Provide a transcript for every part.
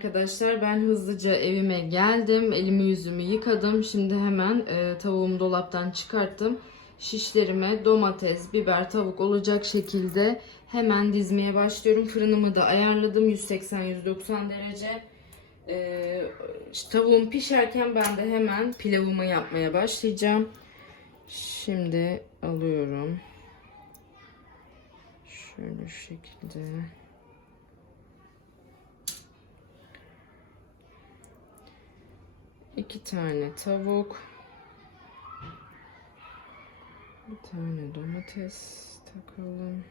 Arkadaşlar ben hızlıca evime geldim. Elimi yüzümü yıkadım. Şimdi hemen e, tavuğumu dolaptan çıkarttım. Şişlerime domates, biber, tavuk olacak şekilde hemen dizmeye başlıyorum. Fırınımı da ayarladım 180-190 derece. E, tavuğum pişerken ben de hemen pilavımı yapmaya başlayacağım. Şimdi alıyorum. Şöyle şekilde. İki tane tavuk. Bir tane domates takalım.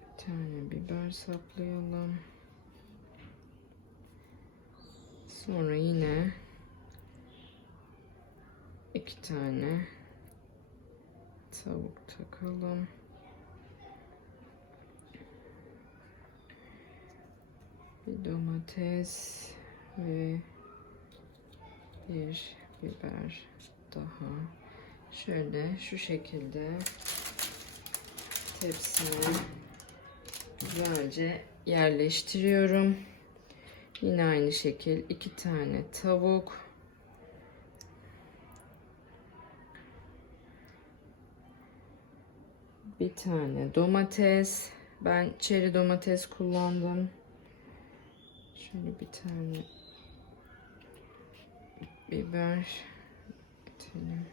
Bir tane biber saplayalım. Sonra yine iki tane tavuk takalım. Bir domates ve bir biber daha. Şöyle şu şekilde tepsime güzelce yerleştiriyorum. Yine aynı şekil iki tane tavuk. Bir tane domates. Ben çeri domates kullandım. Şöyle bir tane biber atalım.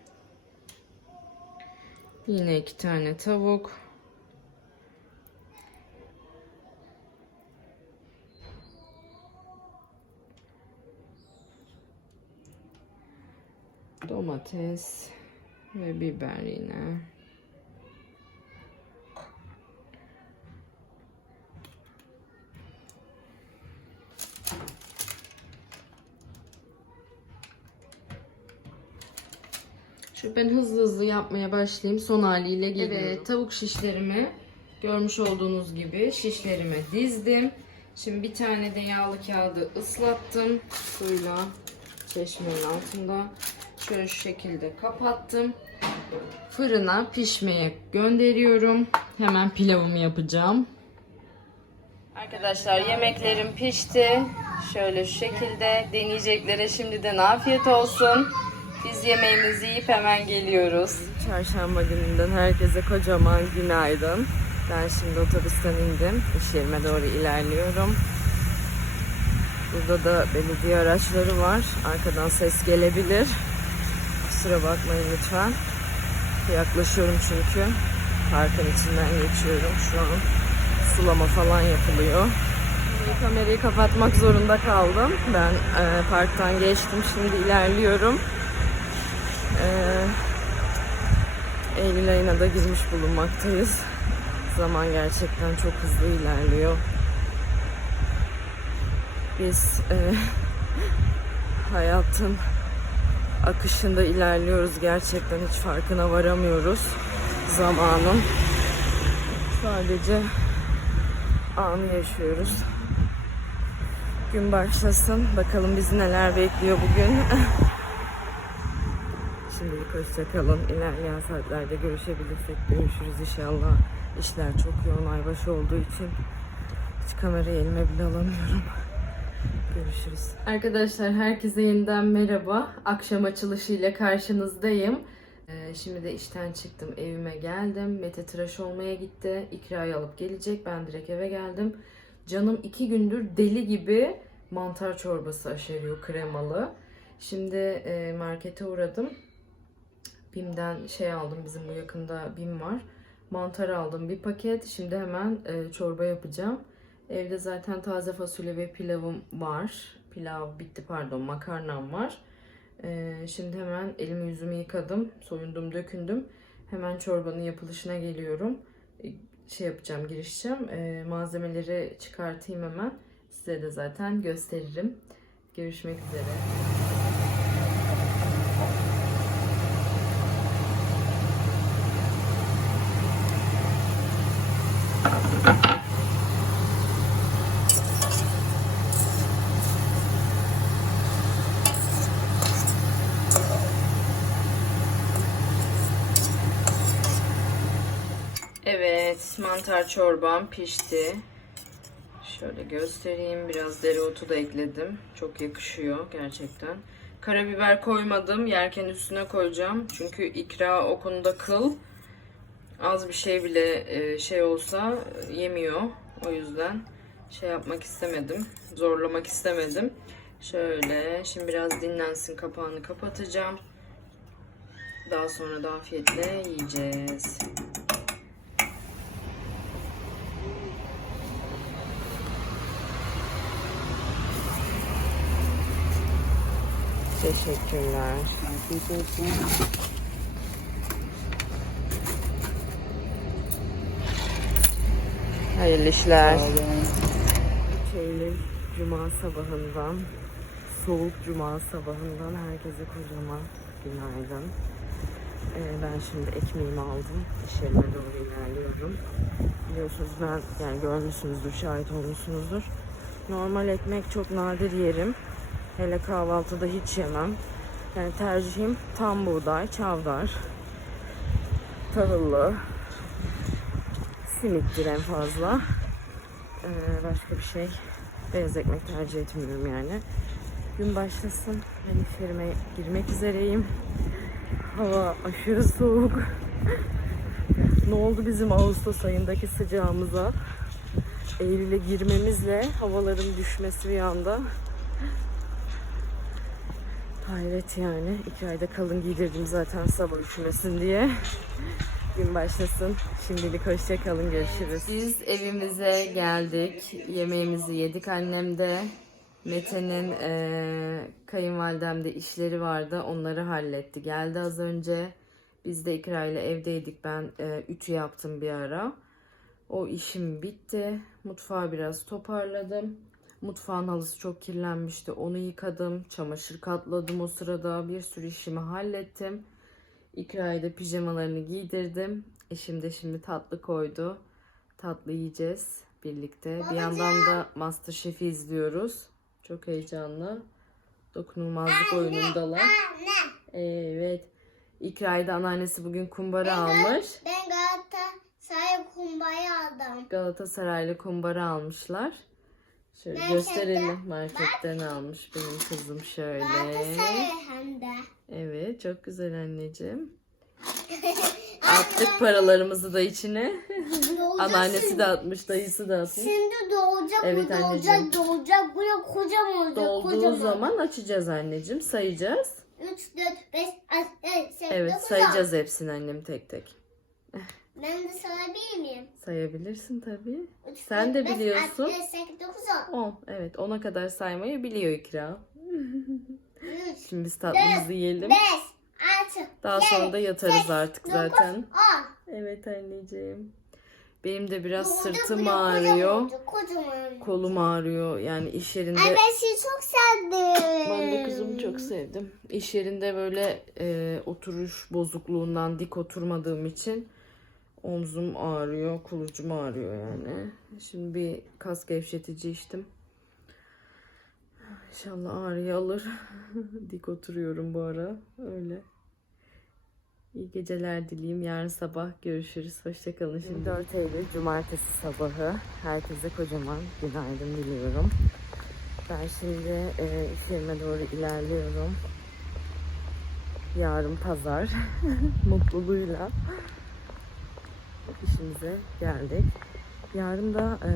Yine iki tane tavuk. Domates ve biber yine. Ben hızlı hızlı yapmaya başlayayım. Son haliyle geliyorum. Evet, tavuk şişlerimi görmüş olduğunuz gibi şişlerime dizdim. Şimdi bir tane de yağlı kağıdı ıslattım suyla çeşmenin altında. Şöyle şu şekilde kapattım. Fırına pişmeye gönderiyorum. Hemen pilavımı yapacağım. Arkadaşlar yemeklerim pişti. Şöyle şu şekilde deneyeceklere şimdiden afiyet olsun. Biz yemeğimizi yiyip hemen geliyoruz. Çarşamba gününden herkese kocaman günaydın. Ben şimdi otobüsten indim. İş yerime doğru ilerliyorum. Burada da belediye araçları var. Arkadan ses gelebilir. Kusura bakmayın lütfen. Yaklaşıyorum çünkü. Parkın içinden geçiyorum. Şu an sulama falan yapılıyor. Kamerayı kapatmak zorunda kaldım. Ben e, parktan geçtim. Şimdi ilerliyorum. Ee, Eylül ayına da girmiş bulunmaktayız. Zaman gerçekten çok hızlı ilerliyor. Biz e, hayatın akışında ilerliyoruz. Gerçekten hiç farkına varamıyoruz zamanın. Sadece anı yaşıyoruz. Gün başlasın. Bakalım bizi neler bekliyor bugün. Şimdilik hoşçakalın. İlerleyen saatlerde görüşebilirsek görüşürüz inşallah. İşler çok yoğun aybaşı olduğu için hiç kamerayı elime bile alamıyorum. Görüşürüz. Arkadaşlar herkese yeniden merhaba. Akşam açılışıyla karşınızdayım. Ee, şimdi de işten çıktım evime geldim. Mete tıraş olmaya gitti. İkrayı alıp gelecek. Ben direkt eve geldim. Canım iki gündür deli gibi mantar çorbası aşeriyor kremalı. Şimdi e, markete uğradım. Bim'den şey aldım bizim bu yakında Bim var. Mantar aldım bir paket. Şimdi hemen e, çorba yapacağım. Evde zaten taze fasulye ve pilavım var. Pilav bitti pardon makarnam var. E, şimdi hemen elimi yüzümü yıkadım. Soyundum dökündüm. Hemen çorbanın yapılışına geliyorum. E, şey yapacağım girişeceğim. E, malzemeleri çıkartayım hemen. Size de zaten gösteririm. Görüşmek üzere. Evet, mantar çorbam pişti. Şöyle göstereyim. Biraz dereotu da ekledim. Çok yakışıyor gerçekten. Karabiber koymadım. Yerken üstüne koyacağım. Çünkü ikra o konuda kıl. Az bir şey bile e, şey olsa yemiyor. O yüzden şey yapmak istemedim. Zorlamak istemedim. Şöyle şimdi biraz dinlensin kapağını kapatacağım. Daha sonra da afiyetle yiyeceğiz. Teşekkürler. Afiyet olsun. Hayırlı işler. Şeyli cuma sabahından, soğuk cuma sabahından herkese kocaman günaydın. Ee, ben şimdi ekmeğimi aldım. İş yerine doğru ilerliyorum. Biliyorsunuz ben yani görmüşsünüzdür, şahit olmuşsunuzdur. Normal ekmek çok nadir yerim. Hele kahvaltıda hiç yemem. Yani tercihim tam buğday, çavdar, tahıllı, simittir en fazla. Ee, başka bir şey beyaz ekmek tercih etmiyorum yani. Gün başlasın. İş yerime girmek üzereyim. Hava aşırı soğuk. ne oldu bizim Ağustos ayındaki sıcağımıza? Eylül'e girmemizle havaların düşmesi bir anda. Hayret yani. İki ayda kalın giydirdim zaten sabah üşümesin diye. Gün başlasın. Şimdilik hoşça kalın. Görüşürüz. Biz evimize geldik. Yemeğimizi yedik annemde. Mete'nin eee kayınvalidemde işleri vardı. Onları halletti. Geldi az önce. Biz de İkra ile evdeydik. Ben eee, ütü yaptım bir ara. O işim bitti. Mutfağı biraz toparladım. Mutfağın halısı çok kirlenmişti. Onu yıkadım. Çamaşır katladım o sırada. Bir sürü işimi hallettim. İkra'ya da pijamalarını giydirdim. Eşim de şimdi tatlı koydu. Tatlı yiyeceğiz birlikte. Bir yandan da Masterchef'i izliyoruz. Çok heyecanlı. Dokunulmazlık oyunundalar. Evet. İkra'yı da anneannesi bugün kumbara almış. Ben Galatasaray kumbayı aldım. Galatasaraylı kumbara almışlar. Şöyle Marketten. gösterelim. Marketten almış benim kızım şöyle. Galatasaray hem de. Evet çok güzel anneciğim. Attık paralarımızı da içine. Anneannesi de atmış, dayısı da atmış. Şimdi doğacak Evet anneciğim. doğacak doğacak. Buraya kocaman olacak Dolduğu kocaman. zaman açacağız anneciğim. Sayacağız. 3, 4, 5, 6, 7, 8, Evet 9, sayacağız hepsini annem tek tek. Ben de sayabilir miyim? Sayabilirsin tabii. 3, Sen de 4, 5, biliyorsun. 6, 7, 8, 9, 10. Evet 10'a kadar saymayı biliyor İkra. 10. 3, Şimdi biz tatlımızı yiyelim. 5, 6, Daha sonra da yatarız artık 9, zaten. 10. Evet anneciğim. Benim de biraz Doğacak, sırtım kocaman ağrıyor. Kocaman. Kolum ağrıyor. Yani iş yerinde... Ay ben seni çok sevdim. Ben de kızımı çok sevdim. İş yerinde böyle e, oturuş bozukluğundan dik oturmadığım için omzum ağrıyor, kulucum ağrıyor yani. Şimdi bir kas gevşetici içtim. İnşallah ağrıyı alır. dik oturuyorum bu ara. Öyle. İyi geceler dileyim. Yarın sabah görüşürüz. Hoşçakalın şimdi. 4 Eylül Cumartesi sabahı. Herkese kocaman günaydın diliyorum. Ben şimdi e, iş doğru ilerliyorum. Yarın pazar. Mutluluğuyla işimize geldik. Yarın da e,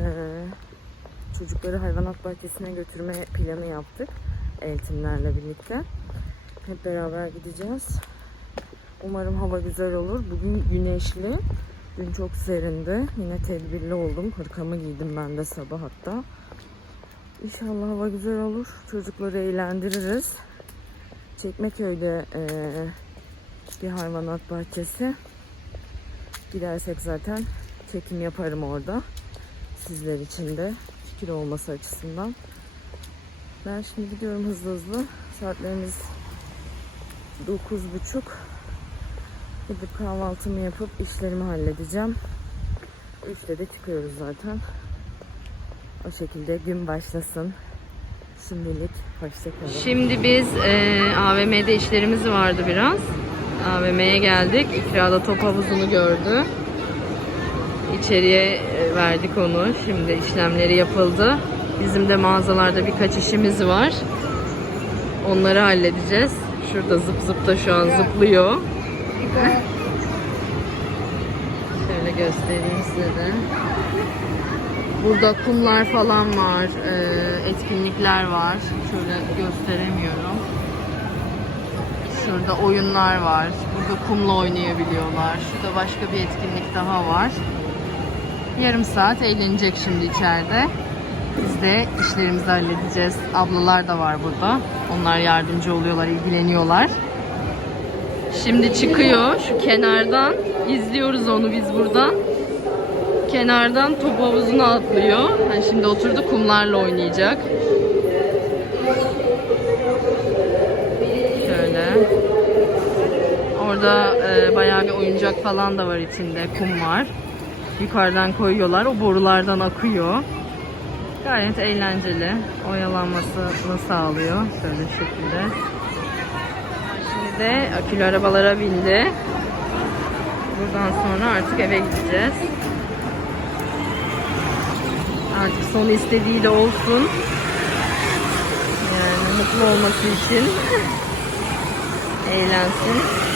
çocukları hayvanat bahçesine götürme planı yaptık. Eğitimlerle birlikte. Hep beraber gideceğiz. Umarım hava güzel olur. Bugün güneşli. Dün çok serindi. Yine tedbirli oldum. Hırkamı giydim ben de sabah hatta. İnşallah hava güzel olur. Çocukları eğlendiririz. Çekmeköy'de eee, bir hayvanat bahçesi. Gidersek zaten çekim yaparım orada. Sizler için de fikir olması açısından. Ben şimdi gidiyorum hızlı hızlı. Saatlerimiz 9.30. Gidip kahvaltımı yapıp işlerimi halledeceğim. Üçte de çıkıyoruz zaten. O şekilde gün başlasın. Şimdilik hoşçakalın. Şimdi biz e, AVM'de işlerimiz vardı biraz. AVM'ye geldik. İkra'da top havuzunu gördü. içeriye e, verdik onu. Şimdi işlemleri yapıldı. Bizim de mağazalarda birkaç işimiz var. Onları halledeceğiz. Şurada zıp zıp da şu an zıplıyor. Şöyle göstereyim size de. Burada kumlar falan var, e, etkinlikler var. Şöyle gösteremiyorum. Şurada oyunlar var. Burada kumla oynayabiliyorlar. Şurada başka bir etkinlik daha var. Yarım saat eğlenecek şimdi içeride. Biz de işlerimizi halledeceğiz. Ablalar da var burada. Onlar yardımcı oluyorlar, ilgileniyorlar. Şimdi çıkıyor şu kenardan. izliyoruz onu biz buradan. Kenardan top havuzuna atlıyor. Hani şimdi oturdu kumlarla oynayacak. Şöyle. Orada e, bayağı bir oyuncak falan da var içinde. Kum var. Yukarıdan koyuyorlar. O borulardan akıyor. Gayet eğlenceli. Oyalanmasını sağlıyor. Şöyle şekilde. Şimdi de akülü arabalara bindi. Buradan sonra artık eve gideceğiz. Artık son istediği de olsun. Yani mutlu olması için eğlensin.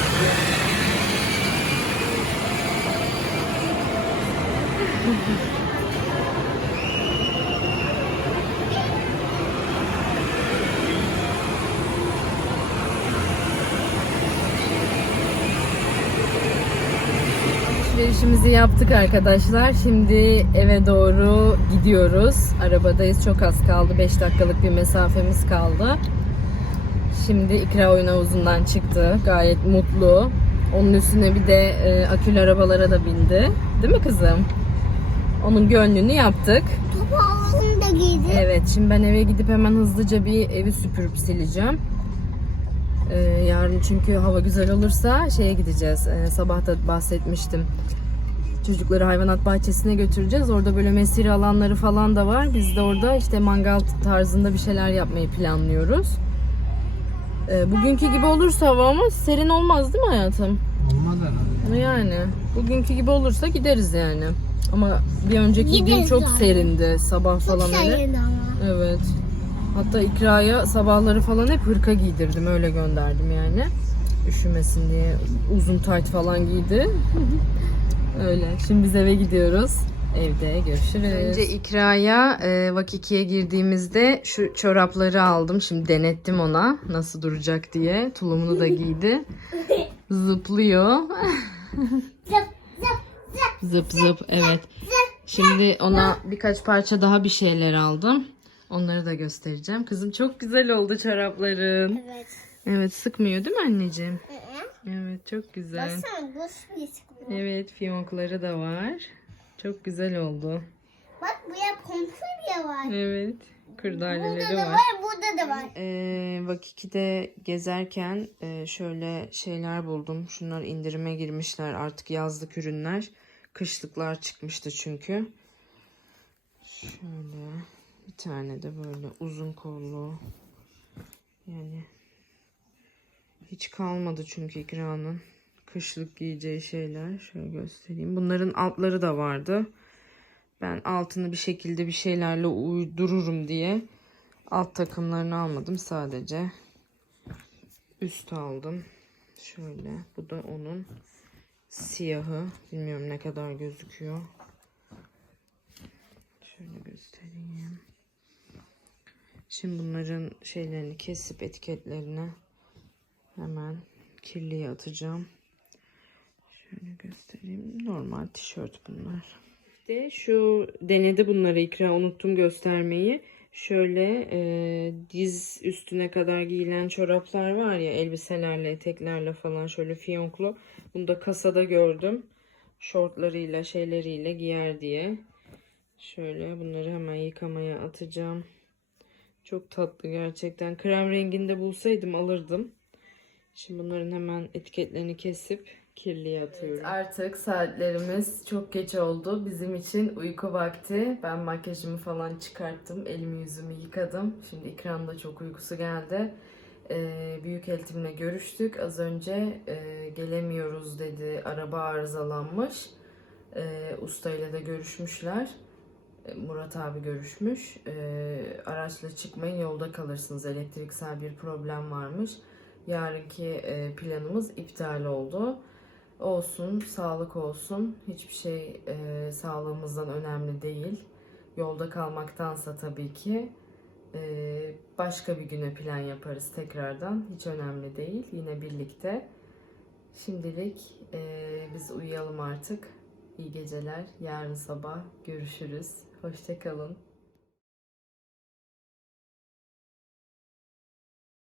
Alışverişimizi yaptık arkadaşlar. Şimdi eve doğru gidiyoruz. Arabadayız. Çok az kaldı. 5 dakikalık bir mesafemiz kaldı. Şimdi ikra oyun havuzundan çıktı. Gayet mutlu. Onun üstüne bir de e, akülü arabalara da bindi. Değil mi kızım? Onun gönlünü yaptık. Topu havuzunu da giydi. Evet, şimdi ben eve gidip hemen hızlıca bir evi süpürüp sileceğim. Ee, yarın çünkü hava güzel olursa şeye gideceğiz. Ee, sabah da bahsetmiştim. Çocukları hayvanat bahçesine götüreceğiz. Orada böyle mesire alanları falan da var. Biz de orada işte mangal tarzında bir şeyler yapmayı planlıyoruz. Ee, bugünkü gibi olursa hava ama serin olmaz değil mi hayatım? Olmaz herhalde. Yani bugünkü gibi olursa gideriz yani. Ama bir önceki gün Gideriz çok yani. serindi sabah Çok falan öyle. ama. Evet. Hatta ikraya sabahları falan hep hırka giydirdim. Öyle gönderdim yani. Üşümesin diye. Uzun tayt falan giydi. öyle. Şimdi biz eve gidiyoruz. Evde görüşürüz. Önce ikraya e, Vakiki'ye girdiğimizde şu çorapları aldım. Şimdi denettim ona nasıl duracak diye. Tulumunu da giydi. Zıplıyor. Zıp zıp zıp. Zıp zıp evet. Şimdi ona birkaç parça daha bir şeyler aldım. Onları da göstereceğim. Kızım çok güzel oldu çorapların. Evet. Evet sıkmıyor değil mi anneciğim? Evet çok güzel. Baksana. Evet fiyonkları da var. Çok güzel oldu. Bak buraya pompa var. Evet Burada kırdaleleri da var. var, burada da var. Ee, Vakiki'de gezerken e, şöyle şeyler buldum. Şunlar indirime girmişler artık yazlık ürünler. Kışlıklar çıkmıştı çünkü. Şöyle bir tane de böyle uzun kollu. Yani hiç kalmadı çünkü ikranın kışlık giyeceği şeyler. Şöyle göstereyim. Bunların altları da vardı. Ben altını bir şekilde bir şeylerle uydururum diye alt takımlarını almadım sadece. Üst aldım. Şöyle. Bu da onun siyahı. Bilmiyorum ne kadar gözüküyor. Şöyle göstereyim. Şimdi bunların şeylerini kesip etiketlerini hemen kirliye atacağım. Şöyle göstereyim. Normal tişört bunlar. İşte şu denedi bunları ikra unuttum göstermeyi. Şöyle e, diz üstüne kadar giyilen çoraplar var ya elbiselerle eteklerle falan şöyle fiyonklu. Bunu da kasada gördüm. Şortlarıyla şeyleriyle giyer diye. Şöyle bunları hemen yıkamaya atacağım. Çok tatlı gerçekten. Krem renginde bulsaydım alırdım. Şimdi bunların hemen etiketlerini kesip kirliye atıyorum. artık saatlerimiz çok geç oldu. Bizim için uyku vakti. Ben makyajımı falan çıkarttım. Elimi yüzümü yıkadım. Şimdi ekranda çok uykusu geldi. Ee, büyük eltimle görüştük. Az önce e, gelemiyoruz dedi. Araba arızalanmış. e, usta ile de görüşmüşler. E, Murat abi görüşmüş. E, araçla çıkmayın yolda kalırsınız. Elektriksel bir problem varmış. Yarınki e, planımız iptal oldu. Olsun, sağlık olsun. Hiçbir şey e, sağlığımızdan önemli değil. Yolda kalmaktansa tabii ki e, başka bir güne plan yaparız tekrardan. Hiç önemli değil. Yine birlikte. Şimdilik e, biz uyuyalım artık. İyi geceler. Yarın sabah görüşürüz. Hoşçakalın.